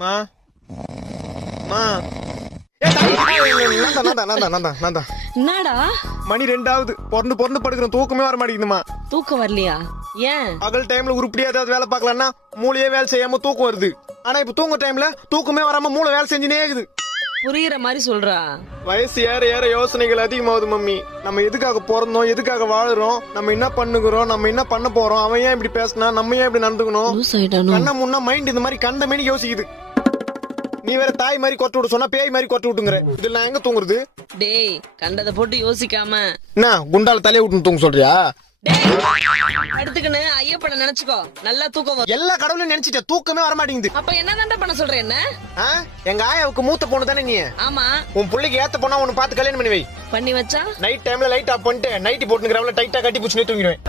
மா மா என்னடா மணி 2 பொறந்து படுக்கிறோம், தூக்கமே வர மாட்டேங்குதுமா. தூக்கம் வரலையா? ஏன்? பகல் டைம்ல உருப்படியா ஏதாவது வேலை பார்க்கலாம்னா மூளையே வேலை செய்யாம தூக்கம் வருது. ஆனா இப்ப தூங்க டைம்ல தூக்கமே வராம மூளை வேலை செஞ்சுனே இருக்குது. புரியுற மாதிரி சொல்றா. வயசு ஏற ஏற யோசனைகள் அதிகமாகுது மம்மி. நம்ம எதுக்காக பிறந்தோம், எதுக்காக வாழுறோம், நம்ம என்ன பண்ணுகிறோம், நம்ம என்ன பண்ண போறோம், அவன் ஏன் இப்படி பேசினா, நம்ம ஏன் இப்படி நடந்துக்கணும், லூஸ் ஆயிட்டானோ? கண்ண முன்னா மைண்ட் இந்த மாதிரி கண்ட மேனி யோசிக்குது. நீ வேற தாய் மாதிரி கொட்ட விட்டு சொன்னா பேய் மாதிரி கொட்ட விட்டுங்கிற. இதுல நான் எங்க தூங்குறது? டேய், கண்டதை போட்டு யோசிக்காம என்ன குண்டால தலைய விட்டு தூங்க சொல்றியா? எடுத்துக்கின்னு ஐயப்பனை நினைச்சுக்கோ, நல்லா தூக்கம் வரும். எல்லா கடவுளையும் நினைச்சிட்ட, தூக்கமே வர மாட்டேங்குது. அப்ப என்னதான்டா பண்ண சொல்ற? என்ன எங்க ஆயாவுக்கு மூத்த பொண்ணு தானே நீ? ஆமா. உன் பிள்ளைக்கு ஏத்த பொண்ணா ஒன்னு பார்த்து கல்யாணம் பண்ணி வை. பண்ணி வச்சா நைட் டைம்ல லைட் ஆஃப் பண்ணிட்டு நைட்டி போட்டுக்கிறவள டைட்டா கட்டி பிடிச்சி தூங்கிடுவேன்.